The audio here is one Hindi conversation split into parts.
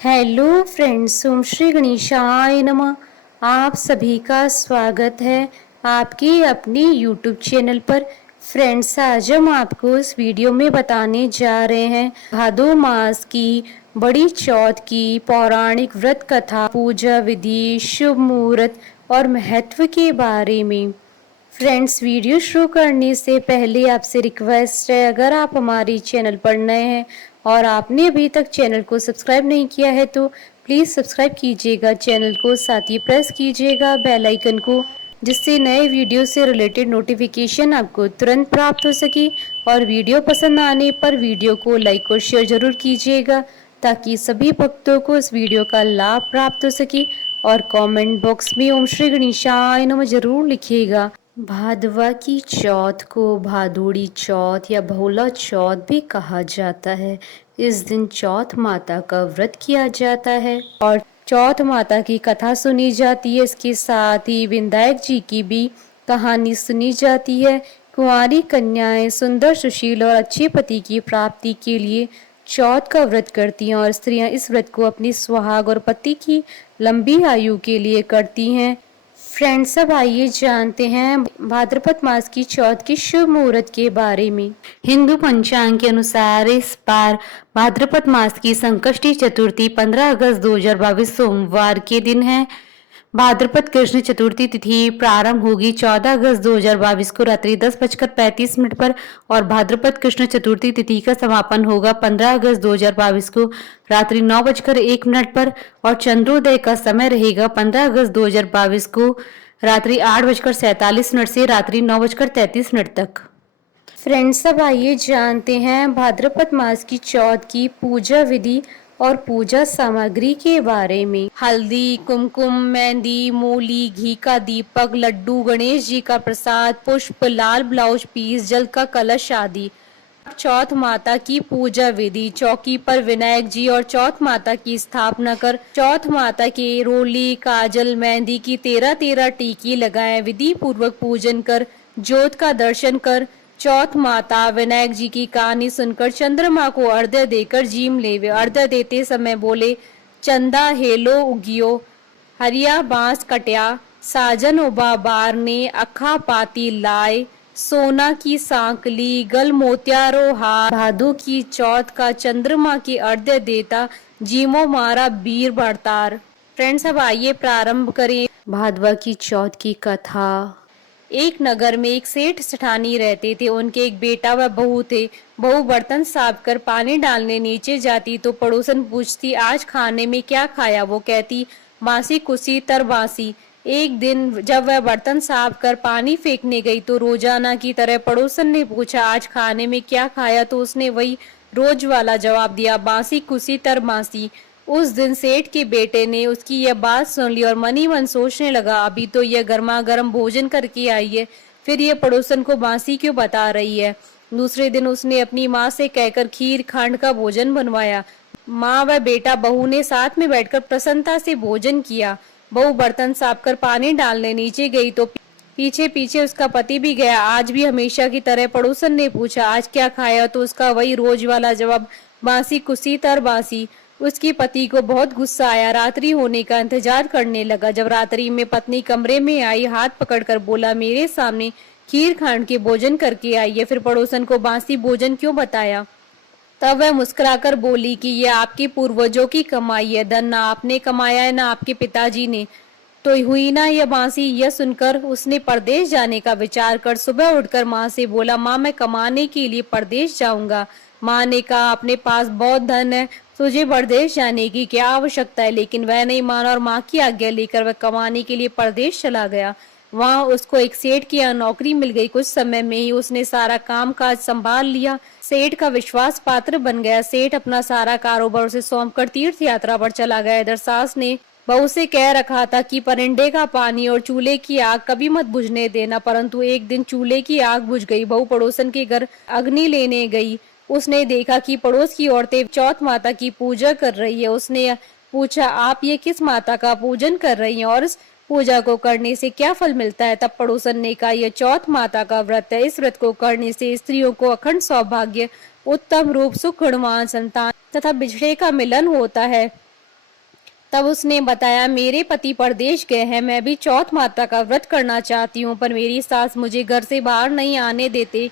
हेलो फ्रेंड्स, ओम श्री गणेशाय नमः। आप सभी का स्वागत है आपके अपने यूट्यूब चैनल पर। फ्रेंड्स, आज हम आपको इस वीडियो में बताने जा रहे हैं भादो मास की बड़ी चौथ की पौराणिक व्रत कथा, पूजा विधि, शुभ मुहूर्त और महत्व के बारे में। फ्रेंड्स, वीडियो शुरू करने से पहले आपसे रिक्वेस्ट है, अगर आप हमारे चैनल पर नए हैं और आपने अभी तक चैनल को सब्सक्राइब नहीं किया है तो प्लीज़ सब्सक्राइब कीजिएगा चैनल को, साथ ही प्रेस कीजिएगा बेल आइकन को, जिससे नए वीडियो से रिलेटेड नोटिफिकेशन आपको तुरंत प्राप्त हो सके। और वीडियो पसंद आने पर वीडियो को लाइक और शेयर जरूर कीजिएगा ताकि सभी भक्तों को इस वीडियो का लाभ प्राप्त हो सके। और कमेंट बॉक्स में ओम श्री गणेशाय नमः जरूर लिखिएगा। भादवा की चौथ को भादुड़ी चौथ या भोला चौथ भी कहा जाता है। इस दिन चौथ माता का व्रत किया जाता है और चौथ माता की कथा सुनी जाती है। इसके साथ ही विनायक जी की भी कहानी सुनी जाती है। कुंवारी कन्याएं सुंदर, सुशील और अच्छे पति की प्राप्ति के लिए चौथ का व्रत करती हैं और स्त्रियां इस व्रत को अपनी सुहाग और पति की लंबी आयु के लिए करती हैं। फ्रेंड्स, अब आइए जानते हैं भाद्रपद मास की चौथ की शुभ मुहूर्त के बारे में। हिंदू पंचांग के अनुसार इस बार भाद्रपद मास की संकष्टी चतुर्थी 15 अगस्त 2022 सोमवार के दिन है। भाद्रपद कृष्ण चतुर्थी तिथि प्रारंभ होगी 14 अगस्त 2022 को रात्रि 10:35 पर और भाद्रपद कृष्ण चतुर्थी तिथि का समापन होगा 15 अगस्त 2022 को रात्रि 9:01 पर और चंद्रोदय का समय रहेगा 15 अगस्त 2022 को रात्रि 8:47 से रात्रि 9:33 तक। फ्रेंड्स, अब आइए जानते हैं भाद्रपद मास की चौथ की पूजा विधि और पूजा सामग्री के बारे में। हल्दी, कुमकुम, मेहंदी, मूली, घी का दीपक, लड्डू, गणेश जी का प्रसाद, पुष्प, लाल ब्लाउज पीस, जल का कलश आदि। चौथ माता की पूजा विधि। चौकी पर विनायक जी और चौथ माता की स्थापना कर चौथ माता के रोली, काजल, मेहंदी की 13 टीकी लगाएं। विधि पूर्वक पूजन कर ज्योत का दर्शन कर चौथ माता विनायक जी की कहानी सुनकर चंद्रमा को अर्घ्य देकर जीम लेवे। अर्घ्य देते समय बोले, चंदा हेलो उगियो, हरिया बांस कट्या, साजन उबा बार ने अखा पाती लाए, सोना की सांकली गल मोत्यारो हार। भादो की चौथ का चंद्रमा की अर्घ्य देता जीमो मारा बीर भरतार। फ्रेंड्स, अब आइए प्रारंभ करें भादवा की चौथ की कथा। एक नगर में एक सेठ सेठानी रहते थे। उनके एक बेटा व बहू थे। बहू बर्तन साफ कर पानी डालने नीचे जाती तो पड़ोसन पूछती, आज खाने में क्या खाया? वो कहती, बासी कुसी तरबासी। एक दिन जब वह बर्तन साफ कर पानी फेंकने गई तो रोजाना की तरह पड़ोसन ने पूछा, आज खाने में क्या खाया? तो उसने वही रोज वाला जवाब दिया, बासी कुसी तरबासी। उस दिन सेठ के बेटे ने उसकी यह बात सुन ली और मन ही मन सोचने लगा, अभी तो यह गर्मा गर्म भोजन करके आई है, फिर यह पड़ोसन को बासी क्यों बता रही है। दूसरे दिन उसने अपनी माँ से कहकर खीर खांड का भोजन बनवाया। माँ व बेटा बहू ने साथ में बैठकर प्रसन्नता से भोजन किया। बहू बर्तन साफ कर पानी डालने नीचे गई तो पीछे पीछे उसका पति भी गया। आज भी हमेशा की तरह पड़ोसन ने पूछा, आज क्या खाया? तो उसका वही रोज वाला जवाब, बासी कुसी तर बासी। उसकी पति को बहुत गुस्सा आया। रात्रि होने का इंतजार करने लगा। जब रात्रि में पत्नी कमरे में आई, हाथ पकड़कर बोला, मेरे सामने खीर खांड के भोजन करके आई है, फिर पड़ोसन को बासी भोजन क्यों बताया? तब वह मुस्कुराकर बोली कि यह आपके पूर्वजों की कमाई है, धन ना आपने कमाया है ना आपके पिताजी ने, तो हुई ना यह बांसी। यह सुनकर उसने परदेश जाने का विचार कर सुबह उठकर माँ से बोला, माँ मैं कमाने के लिए परदेश जाऊंगा। माँ ने कहा, अपने पास बहुत धन है, तुझे परदेश जाने की क्या आवश्यकता है? लेकिन वह नहीं माना और माँ की आज्ञा लेकर वह कमाने के लिए परदेश चला गया। वहाँ उसको एक सेठ की यहाँ नौकरी मिल गई। कुछ समय में ही उसने सारा काम काज संभाल लिया। सेठ का विश्वास पात्र बन गया। सेठ अपना सारा कारोबार उसे सौंप कर तीर्थ यात्रा पर चला गया। इधर सास ने बहू से कह रखा था कि परिंदे का पानी और चूल्हे की आग कभी मत बुझने देना, परंतु एक दिन चूल्हे की आग बुझ गई। बहू पड़ोसन के घर अग्नि लेने गई। उसने देखा कि पड़ोस की औरतें चौथ माता की पूजा कर रही है। उसने पूछा, आप ये किस माता का पूजन कर रही हैं और इस पूजा को करने से क्या फल मिलता है? तब पड़ोसन ने कहा, यह चौथ माता का व्रत है। इस व्रत को करने से स्त्रियों को अखंड सौभाग्य, उत्तम रूप, सुख, गुणवान संतान तथा बिछड़े का मिलन होता है। तब उसने बताया, मेरे पति परदेश गए हैं, मैं भी चौथ माता का व्रत करना चाहती हूँ, पर मेरी सास मुझे घर से बाहर नहीं आने देते,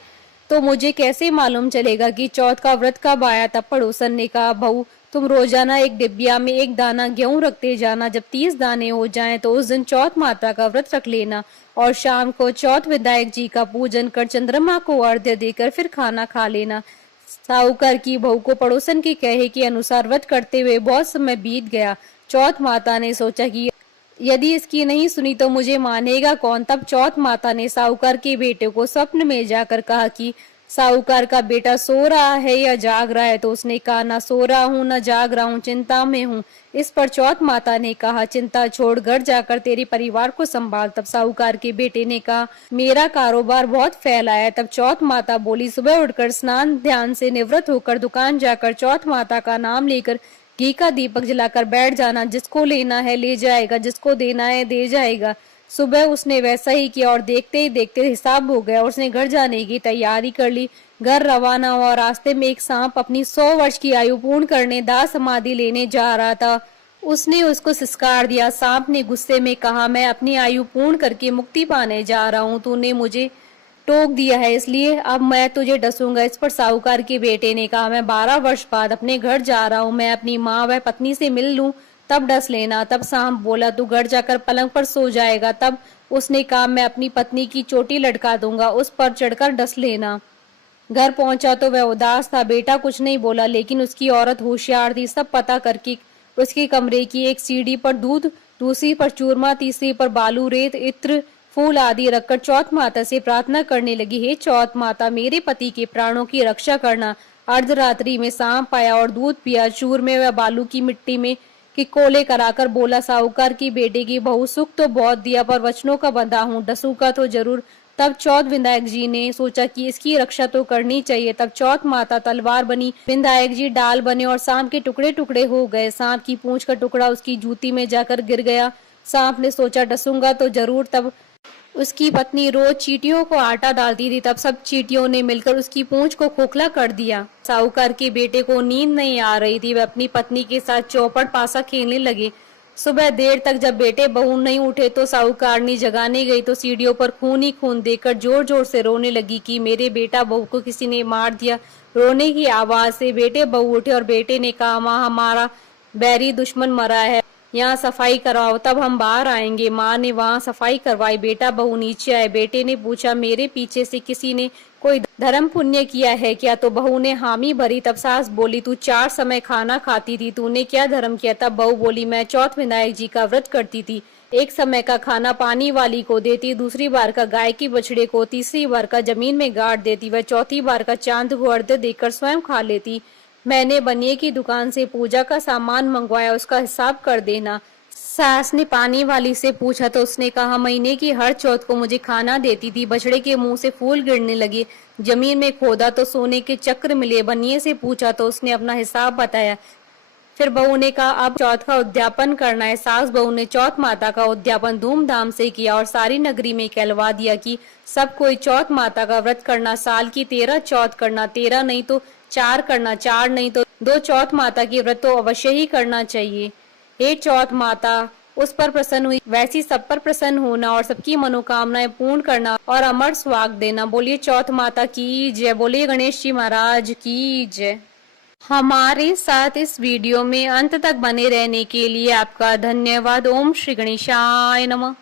तो मुझे कैसे मालूम चलेगा कि चौथ का व्रत कब आया। तब पड़ोसन ने कहा, बहू तुम रोजाना एक डिब्बिया में एक दाना गेहूं रखते जाना, जब 30 दाने हो जाएं तो उस दिन चौथ माता का व्रत रख लेना और शाम को चौथ विनायक जी का पूजन कर चंद्रमा को अर्घ्य देकर फिर खाना खा लेना। साहूकार की बहू को पड़ोसन के कहे के अनुसार व्रत करते हुए बहुत समय बीत गया। चौथ माता ने सोचा कि यदि इसकी नहीं सुनी तो मुझे मानेगा कौन। तब चौथ माता ने साहूकार के बेटे को स्वप्न में जाकर कहा कि साहूकार का बेटा सो रहा है या जाग रहा है। तो उसने कहा, न सो रहा हूँ न जाग रहा हूँ, चिंता में हूँ। इस पर चौथ माता ने कहा, चिंता छोड़ घर जाकर तेरे परिवार को संभाल। तब साहूकार के बेटे ने कहा, मेरा कारोबार बहुत फैला है। तब चौथ माता बोली, सुबह उठकर स्नान ध्यान से निवृत्त होकर दुकान जाकर चौथ माता का नाम लेकर घी का दीपक जलाकर बैठ जाना, जिसको लेना है ले जाएगा, जिसको देना है दे जाएगा। सुबह उसने वैसा ही किया और देखते ही देखते हिसाब हो गया और उसने घर जाने की तैयारी कर ली। घर रवाना हुआ। रास्ते में एक सांप अपनी 100 वर्ष की आयु पूर्ण करने दाह समाधि लेने जा रहा था। उसने उसको सिस्कार दिया। सांप ने गुस्से में कहा, मैं अपनी आयु पूर्ण करके मुक्ति पाने जा रहा हूँ, तूने मुझे टोक दिया है, इसलिए अब मैं तुझे डसूंगा। इस पर साहूकार के बेटे ने कहा, मैं 12 वर्ष बाद अपने घर जा रहा हूँ, मैं अपनी माँ व पत्नी से मिल लूं, तब डस लेना। तब सांप बोला, तू घर जाकर पलंग पर सो जाएगा। तब उसने कहा, मैं अपनी पत्नी की चोटी लटका दूंगा, उस पर चढ़कर डस लेना। घर पहुंचा तो वह उदास था। बेटा कुछ नहीं बोला, लेकिन उसकी औरत होशियार थी। सब पता करके उसके कमरे की एक सीढ़ी पर दूध, दूसरी पर चूरमा, तीसरी पर बालू, रेत, इत्र, फूल आदि रखकर चौथ माता से प्रार्थना करने लगी, हे चौथ माता, मेरे पति के प्राणों की रक्षा करना। अर्धरात्रि में सांप आया और दूध पिया। चूरमे व बालू की मिट्टी में कि कोले कराकर बोला, साहूकार की बेटे की बहू, सुख तो बहुत दिया पर वचनों का बंधा हूँ, डसूंगा तो जरूर। तब चौथ विनायक जी ने सोचा कि इसकी रक्षा तो करनी चाहिए। तब चौथ माता तलवार बनी, विनायक जी डाल बने और सांप के टुकड़े टुकड़े हो गए। सांप की पूंछ का टुकड़ा उसकी जूती में जाकर गिर गया। सांप ने सोचा, डसूंगा तो जरूर। तब उसकी पत्नी रोज चींटियों को आटा डालती थी। तब सब चींटियों ने मिलकर उसकी पूंछ को खोखला कर दिया। साहूकार के बेटे को नींद नहीं आ रही थी। वह अपनी पत्नी के साथ चौपड़ पासा खेलने लगे। सुबह देर तक जब बेटे बहू नहीं उठे तो साहूकारनी जगाने गई तो सीढ़ियों पर खून ही खून देखकर जोर जोर से रोने लगी कि मेरे बेटा बहू को किसी ने मार दिया। रोने की आवाज से बेटे बहू उठे और बेटे ने कहा, माँ, हमारा बैरी दुश्मन मरा है, यहाँ सफाई करवाओ, तब हम बाहर आएंगे। माँ ने वहाँ सफाई करवाई। बेटा बहू नीचे आए। बेटे ने पूछा, मेरे पीछे से किसी ने कोई धर्म पुण्य किया है क्या? तो बहू ने हामी भरी। तब सास बोली, तू 4 समय खाना खाती थी, तूने क्या धर्म किया? तब बहू बोली, मैं चौथ विनायक जी का व्रत करती थी। एक समय का खाना पानी वाली को देती, दूसरी बार का गाय की बछड़े को, तीसरी बार का जमीन में गाड़ देती, वह चौथी बार का चांद को अर्घ्य देकर स्वयं खा लेती। मैंने बनिए की दुकान से पूजा का सामान मंगवाया, उसका हिसाब कर देना। सास ने पानी वाली से पूछा तो उसने कहा, महीने की हर चौथ को मुझे खाना देती थी। बछड़े के मुंह से फूल गिरने लगे। जमीन में खोदा तो सोने के चक्र मिले। बनिए से पूछा तो उसने अपना हिसाब बताया। फिर बहू ने कहा, अब चौथ का उद्यापन करना है। सास बहू ने चौथ माता का उद्यापन धूमधाम से किया और सारी नगरी में कहलवा दिया कि सब कोई चौथ माता का व्रत करना, साल की 13 चौथ करना, 13 नहीं तो 4 करना, 4 नहीं तो 2 चौथ माता की व्रत तो अवश्य ही करना चाहिए। हे चौथ माता, उस पर प्रसन्न हुई वैसी सब पर प्रसन्न होना और सबकी मनोकामनाएं पूर्ण करना और अमर स्वाग देना। बोलिए चौथ माता की जय। बोलिए गणेश जी महाराज की जय। हमारे साथ इस वीडियो में अंत तक बने रहने के लिए आपका धन्यवाद। ओम श्री गणेशाय नमः।